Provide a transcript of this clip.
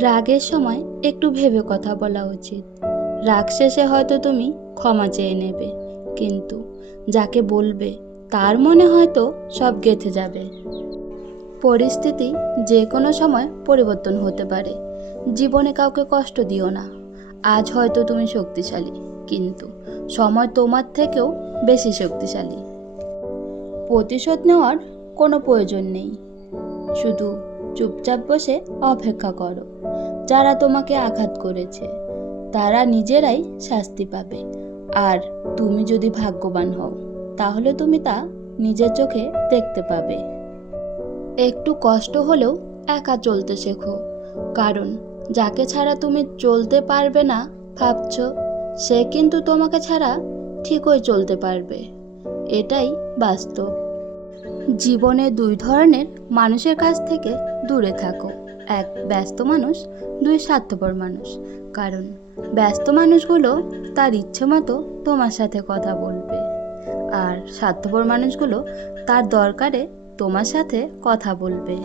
রাগের সময় একটু ভেবে কথা বলা উচিত। রাগ শেষে হয়তো তুমি ক্ষমা চেয়ে নেবে, কিন্তু যাকে বলবে তার মনে হয়তো সব গেঁথে যাবে। পরিস্থিতি যে কোনো সময় পরিবর্তন হতে পারে। জীবনে কাউকে কষ্ট দিও না। আজ হয়তো তুমি শক্তিশালী, কিন্তু সময় তোমার থেকেও বেশি শক্তিশালী। প্রতিশোধ নেওয়ার কোনো প্রয়োজন নেই, শুধু চুপচাপ বসে অপেক্ষা করো। যারা তোমাকে আঘাত করেছে তারা নিজেরাই শাস্তি পাবে, আর তুমি যদি ভাগ্যবান হও তাহলে তুমি তা নিজের চোখে দেখতে পাবে। একটু কষ্ট হলেও একা চলতে শেখো, কারণ যাকে ছাড়া তুমি চলতে পারবে না ভাবছ, সে কিন্তু তোমাকে ছাড়া ঠিকই চলতে পারবে। এটাই বাস্তব। জীবনে দুই ধরনের মানুষের কাছ থেকে দূরে থাকো। এক ব্যস্ত মানুষ, দুই স্বার্থপর মানুষ। কারণ ব্যস্ত মানুষগুলো তার ইচ্ছে মতো তোমার সাথে কথা বলবে, আর স্বার্থপর মানুষগুলো তার দরকারে তোমার সাথে কথা বলবে।